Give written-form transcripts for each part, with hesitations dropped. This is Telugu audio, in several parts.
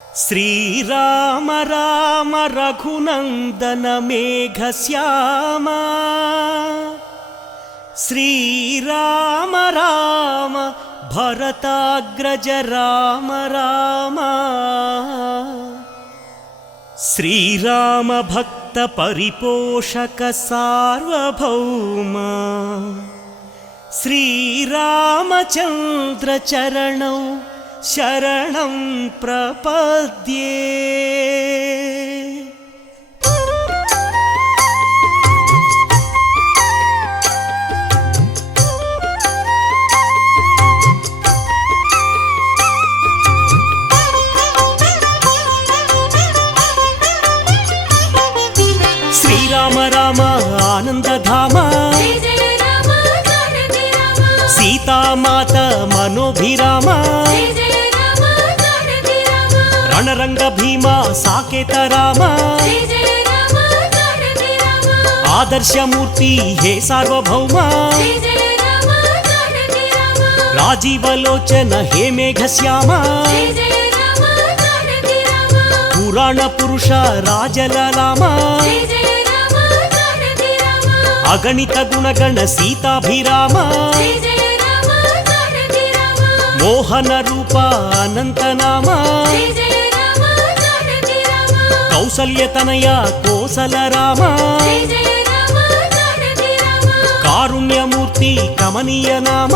శ్రీరామ రామ రఘునందన మేఘశ్యామ శ్రీరామ రామ భరతాగ్రజ రామ రామ శ్రీరామ భక్త పరిపోషక సార్వభౌమ శ్రీరామచంద్ర చరణౌ శరణం ప్రపద్యే. శ్రీరామ రామ ఆనందధామ సీతామాత మనోభిరామ రణరంగ భీమ సాకేత రామ ఆదర్శమూర్తి హే సార్వభౌమ రాజీవలోచన హే మేఘశ్యామ పురాణ పురుష రాజలలామ అగణిత గుణగణ సీతాభిరామ మోహన రూప అనంతనామ కౌసల్యతనయ కోసల రామ కారుణ్యమూర్తి కమనీయ నామ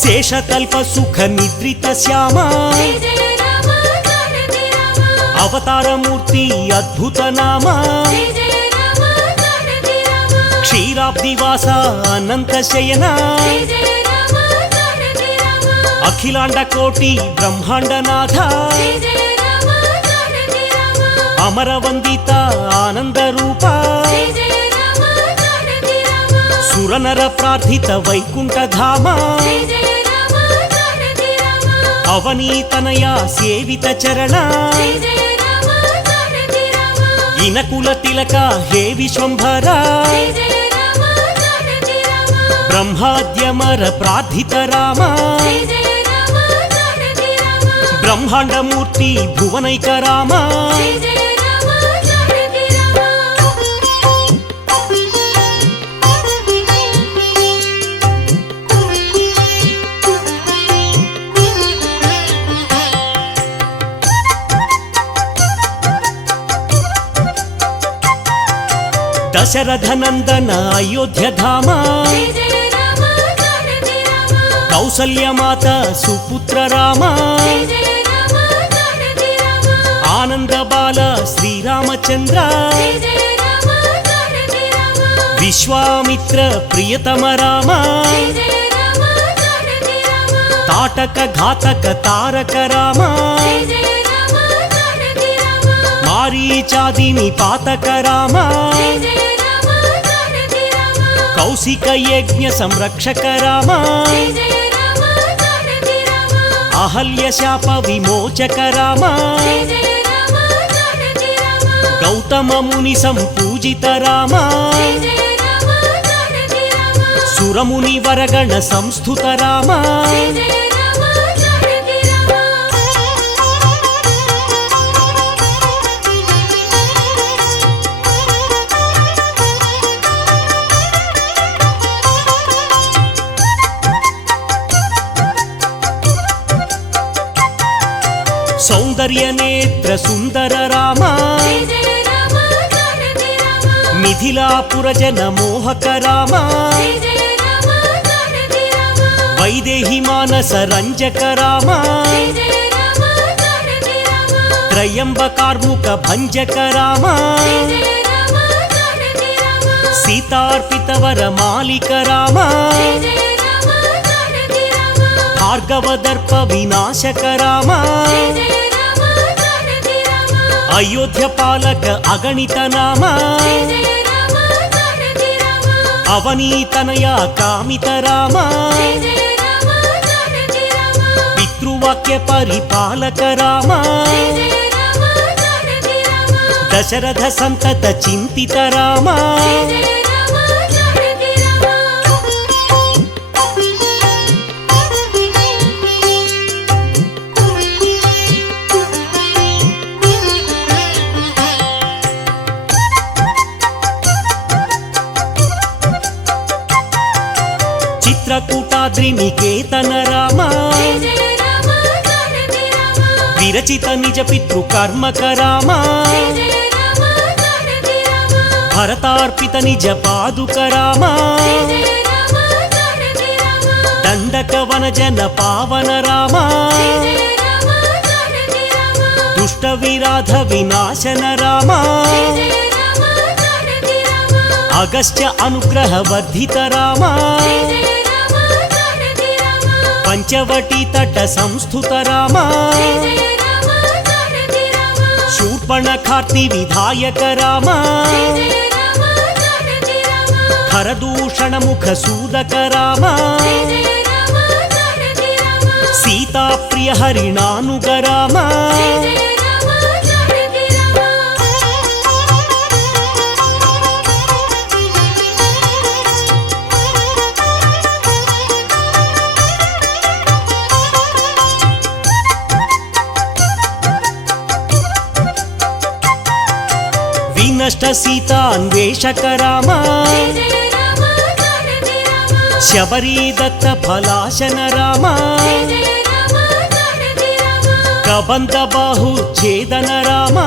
శేషకల్ప సుఖ నిద్రిత శ్యామ అవతారమూర్తి అద్భుత నామ క్షీరాబ్దివాస అనంత శయన అఖిలాండ కోటి బ్రహ్మాండనాథ అమరవందిత ఆనంద రూప సురనర ప్రార్థిత వైకుంఠధామ అవనీతనయ సేవిత చరణ ఇనకుల తిలక హే విశ్వంభర బ్రహ్మాద్యమర ప్రార్థిత రామ బ్రహ్మాండమూర్తి భువనైక రామ దశరథ నందన అయోధ్యధామ కౌసల్యమాత సుపుత్ర రామ ఆనంద బాల శ్రీరామచంద్ర విశ్వామిత్ర ప్రియతమ రామ తాటక ఘాతక తారక రామ మారీచాదిని పాతక రామ కౌశిక యజ్ఞ సంరక్షక రామ అహల్య శాప విమోచక రామ గౌతమ ముని సంపూజిత రామ సురముని వరగణ సంస్థుత రామ సౌందర్య నేత్ర సుందర రామ మిథిలాపుర జన మోహక రామ వైదేహి మానస రంజక రామ త్రయంబకార్ముక భంజక రామ సీతార్పిత వర మాలిక రామ భార్గవదర్ప వినాశక రామ అయోధ్య పాలక అగణిత నామ అవనీతనయ కామిత రామ సువాక్య పరిపాలక రామ దశరథ సంతత చింతిత రామ చిత్రకూటాద్రి నికేతన రామ విరచిత నిజ పితృకర్మక రామ భరతార్పిత నిజ పాదుక రామ దండక వనజన పావన రామ దుష్ట విరాధ వినాశన రామ అగస్త్య అనుగ్రహ వర్ధిత రామ పంచవటీ తట సంస్థుత రామ శూర్పణఖార్తి విధాయక రామ హరదూషణ ముఖ సూదక రామ సీతాప్రియ హరిణానుగ రామ వినష్ట సీతాన్వేషక రామ శబరీ దత్త ఫలాశన రామ కబంధ బాహు ఛేదన రామ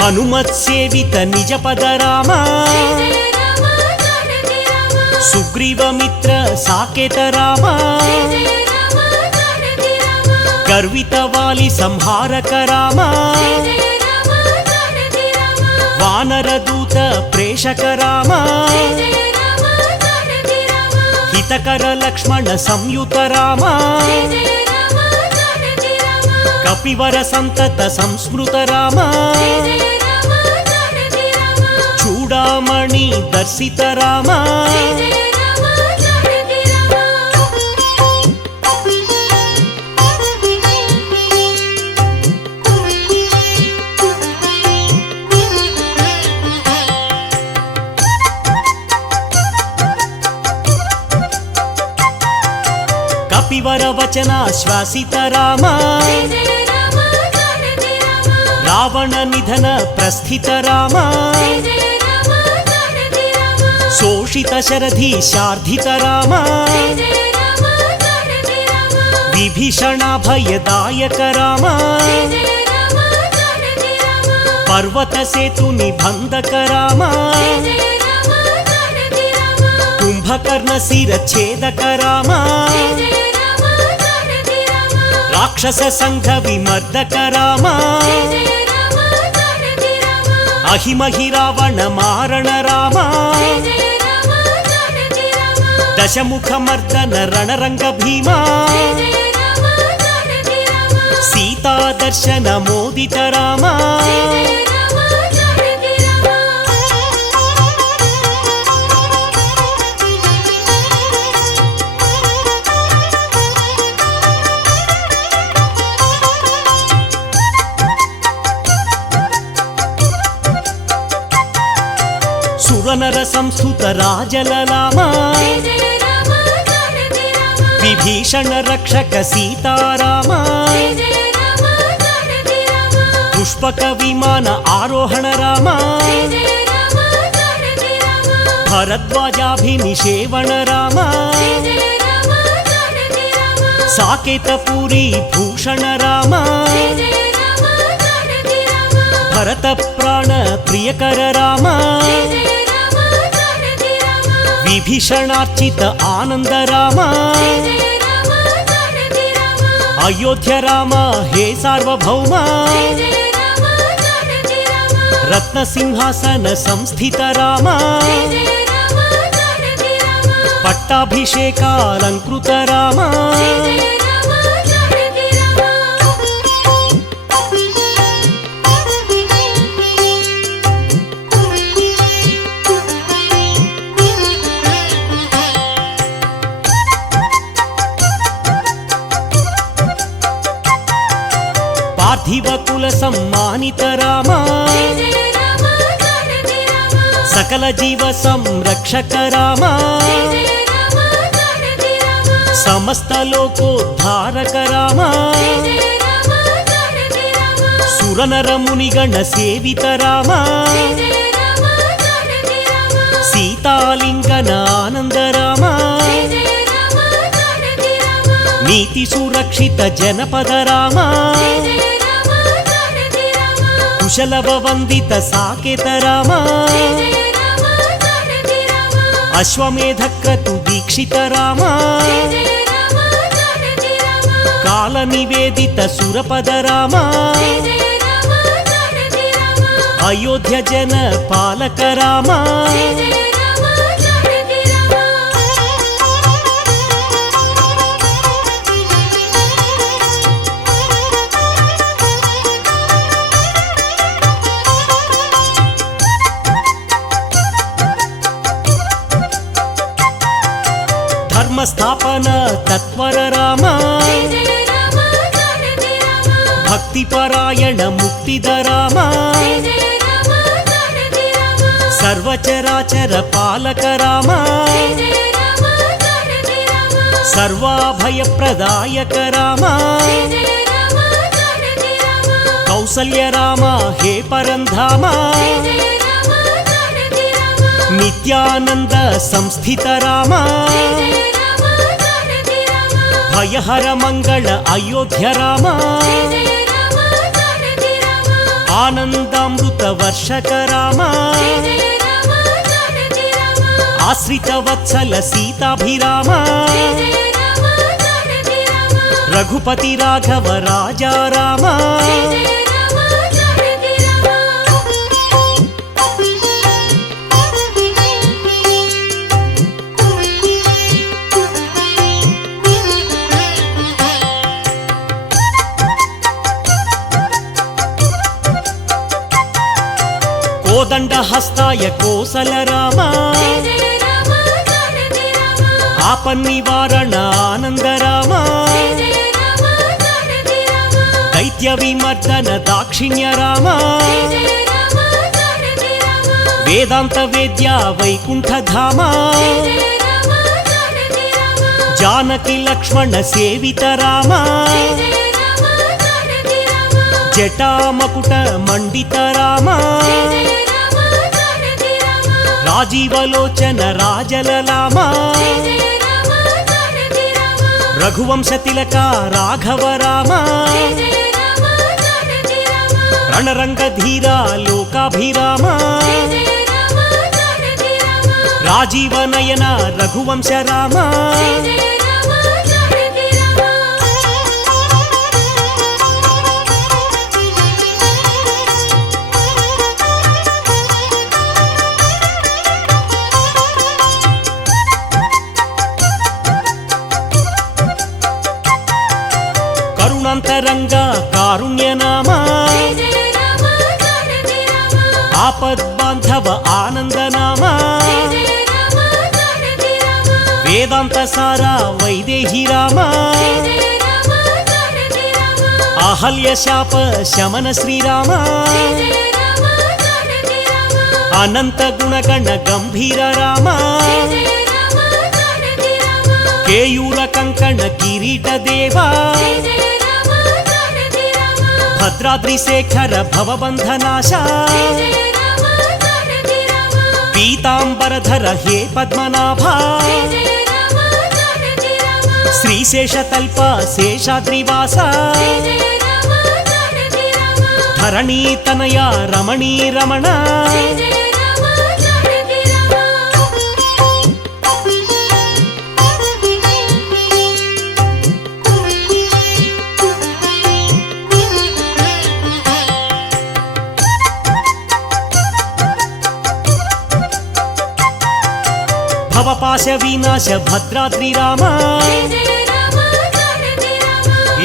హనుమత్ సేవిత నిజ పద రామ సుగ్రీవ మిత్ర సాకేత రామ గర్విత వాలి సంహారక రామ వానరదూత ప్రేషక రామ హితకర లక్ష్మణ సంయుత రామ కపివర సంతత సంస్మృత రామ చూడామణి దర్శిత రామ కపివర వచన శ్వాసిత రామ రావణ నిధన ప్రస్థిత రామ శోషిత శరధి శార్ధిత రామ విభీషణాభయదాయక రామ పర్వత సేతు నిబంధక రామ కుంభకర్ణ శిరఛేదక రామ రాక్షస సంఘ విమర్దక రామ అహిమహి రావణ మారణ రామ దశముఖ మర్దన రణరంగ భీమా సీతా దర్శన మోదిత రామ సురనర సంస్థుత రాజలలామ విభీషణ రక్షక సీతారామ పుష్పక విమాన ఆరోహణ రామ భరద్వాజాభినిషేవణ రామ సాకేతపురి భూషణ రామ భరత ప్రాణ ప్రియకర రామ విభీషణార్చిత ఆనంద రామ అయోధ్య రామ హే సార్వభౌమ రత్న సింహాసన సంస్థిత రామ పట్టాభిషేకాలంకృత రామ సమ్మానిత రామ సకల జీవ సంరక్షక రామ సమస్త లోకోద్ధారక రామ సురనర మునిగణ సేవిత రామ సీతాలింగన ఆనంద రామ నీతి సురక్షిత జనపద రామ కుశలవ వందిత సాకేత రామ అశ్వమేధ క్రతు దీక్షిత రామ కాల నివేదిత సురపద రామ అయోధ్య జన పాలక రామ ధర్మస్థాపన తత్వర రామ భక్తిపరాయణ ముక్తిద రామ సర్వచరాచర పాలక రామ సర్వాభయప్రదాయక రామ కౌసల్య రామ హే పరంధామ నిత్యానంద సంస్థిత రామ భయహర మంగళ అయోధ్య రామ ఆనందామృత వర్షక రామ ఆశ్రిత వత్సల సీతాభిరామ రఘుపతి రాఘవ రాజా రామ కోదండ హస్తాయ కోసల రామ ఆపన్నివారణ ఆనంద రామ దైత్య విమర్దన దాక్షిణ్య రామ వేదాంత వేద్య వైకుంఠ ధామ జానకి లక్ష్మణ సేవిత రామ జటామకుట మండిత రామ రాజీవలోచన రాజలలామ రఘువంశ తిలక రాఘవ రామ రణరంగధీర లోకాభిరామ రాజీవనయన రఘువంశ రామ కరుణాంతరంగా కారుణ్య నామ ఆపద్బాంధవ ఆనంద నామ వేదాంత సారా వైదేహి రామ అహల్య శాప శమన శ్రీరామ అనంత గుణగణ గంభీర రామ కేయూర కంకణ కిరీట దేవా భద్రాద్రి శేఖర భవబంధనాశ పీతాంబరధర హే పద్మనాభ శ్రీశేషతల్ప శేషాద్రివాస ధరణీతనయ రమణీ రమణ భవపాశ వినాశ భద్రాద్రి రామ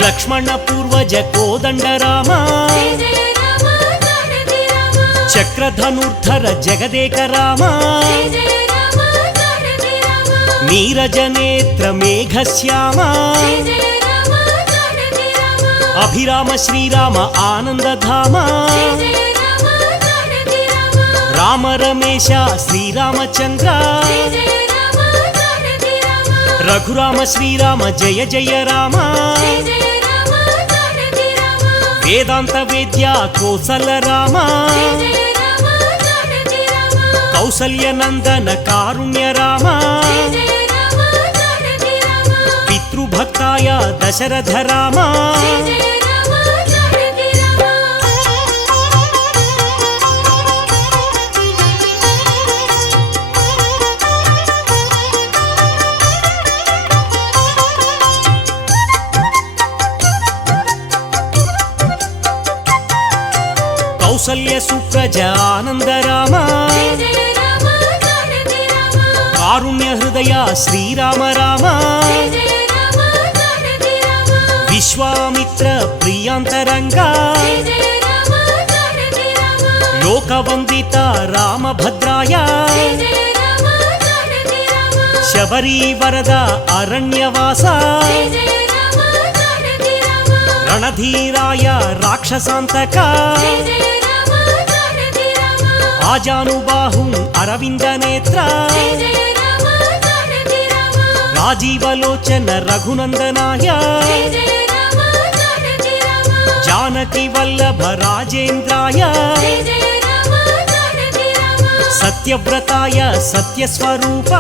లక్ష్మణ పూర్వజ కోదండ రామ చక్రధనుర్ధర జగదేక రామ నీరజనేత్ర మేఘశ్యామ అభిరామ శ్రీరామ ఆనందధామ రామ రమేశ శ్రీరామచంద్ర రఘురామ శ్రీరామ జయ జయ రామ వేదాంత వేద్య కోసల రామ కౌసల్య నందన కారుణ్య రామ పితృభక్తాయ దశరథ రామ కౌసల్య సుప్రజ ఆనంద రామ కారుణ్య హృదయ శ్రీరామ రామ విశ్వామిత్ర ప్రియాంతరంగా లోకవందిత రామభద్రాయ శబరీ వరద అరణ్యవాస రణధీరాయ రాక్షసాంతక ఆజానుబాహుం అరవింద నేత్ర రాజీవలోచన రఘునందనాయ జానకి వల్లభ రాజేంద్రాయ సత్యవ్రతాయ సత్యస్వరూప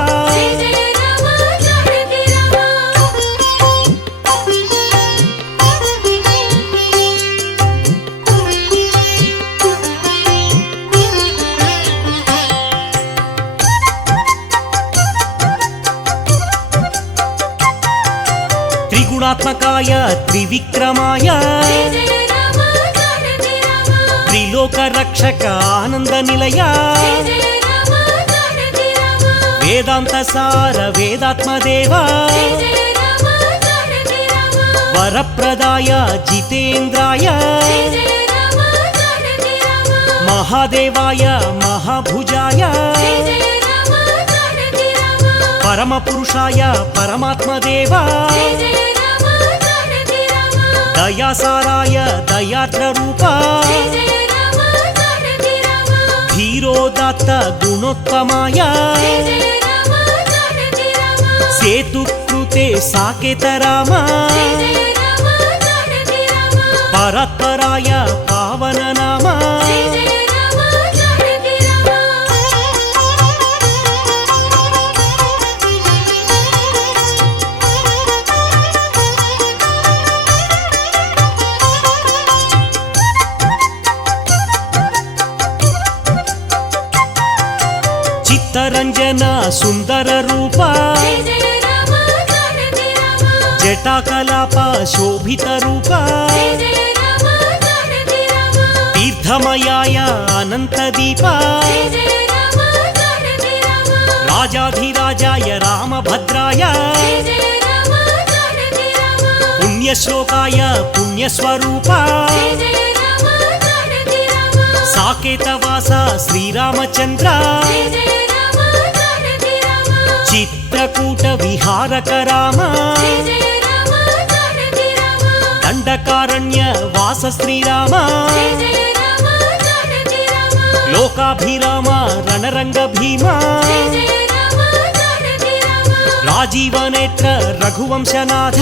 త్రిగుణాత్మకాయ త్రివిక్రమాయ త్రిలోక రక్షక ఆనంద నిలయ వేదాంత సార వేదాత్మదేవ వరప్రదాయ జితేంద్రాయ మహాదేవాయ మహాభుజాయ పరమ పురుషాయ పరమాత్మదేవ దయాసారాయ దయార్ద్ర రూప ధీరోదాత్త గుణోత్తమాయ సేతుకృతే సాకేత రామ పరాత్పరాయ పావన నామ చిత్తరంజన సుందర రూప జటాకలాప శోభిత రూప తీర్థమయాయ అనంత దీప రాజాధిరాజాయ రామభద్రాయ పుణ్యశ్లోకాయ పుణ్యస్వరూప సాకేతవాస శ్రీరామచంద్ర చిత్రకూట విహారక రామ దండకారణ్య వాస శ్రీరామ లోకాభిరామ రణరంగ భీమ రాజీవనేత్ర రఘువంశనాథ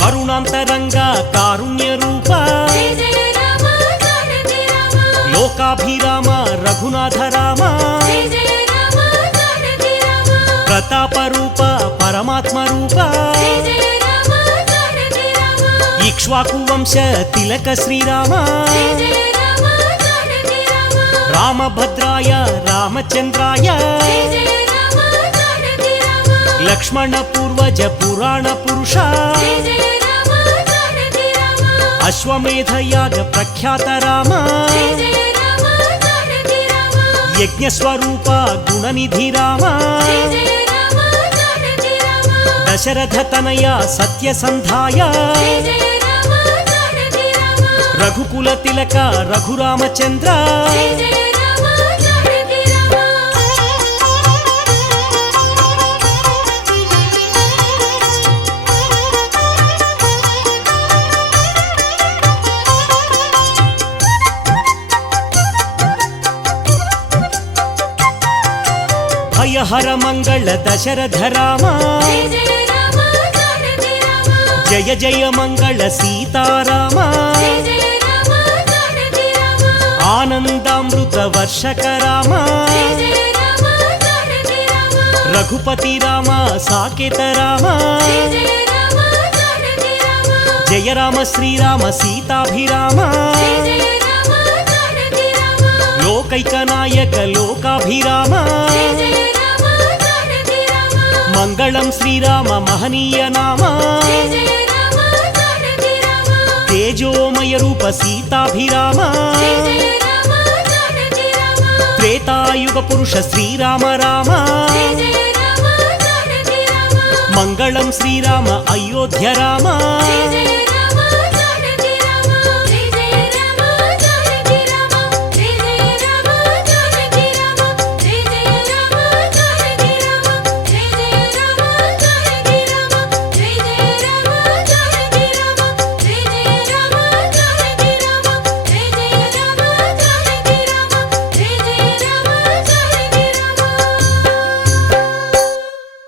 కరుణాంతరంగా కారుణ్య రూప లోకాభిరామ రఘునాథ రామ ప్రతాప రూప పరమాత్మ రూప ఇక్ష్వాకు వంశ తిలక శ్రీరామ రామభద్రాయ రామచంద్రాయ లక్ష్మణ పూర్వజ పురాణ పురుష అశ్వమేధ యాగ ప్రఖ్యాత రామ యజ్ఞస్వరూప గుణనిధి రామ దశరథ తనయ సత్యసంధాయ జయ జయ రామ జానకి రామ రఘుకుల తిలక రఘురామచంద్ర జయ జయ రామ జానకి రామ భయహర మంగళ దశరథ రామ జయ జయ రామ జానకి రామ జయ జయ మంగళ సీతారామ జయ జయ రామ జానకి రామ ఆనందామృత వర్షక రామ జయ జయ రామ జానకి రామ రఘుపతి రామ సాకేత రామ జయ జయ రామ జానకి రామ జయ రామ శ్రీరామ సీతాభిరామ జయ జయ రామ జానకి రామ లోకైక నాయక లోకాభిరామ జయ జయ రామ జానకి రామ మంగళం శ్రీరామ మహనీయ నామ జయ జయ రామ జానకి రామ తేజోమయ రూప సీతాభిరామ జయ జయ రామ జానకి రామ త్రేతాయుగ పురుష శ్రీరామ రామ జయ జయ రామ జానకి రామ మంగళం శ్రీరామ అయోధ్య రామ జయ జయ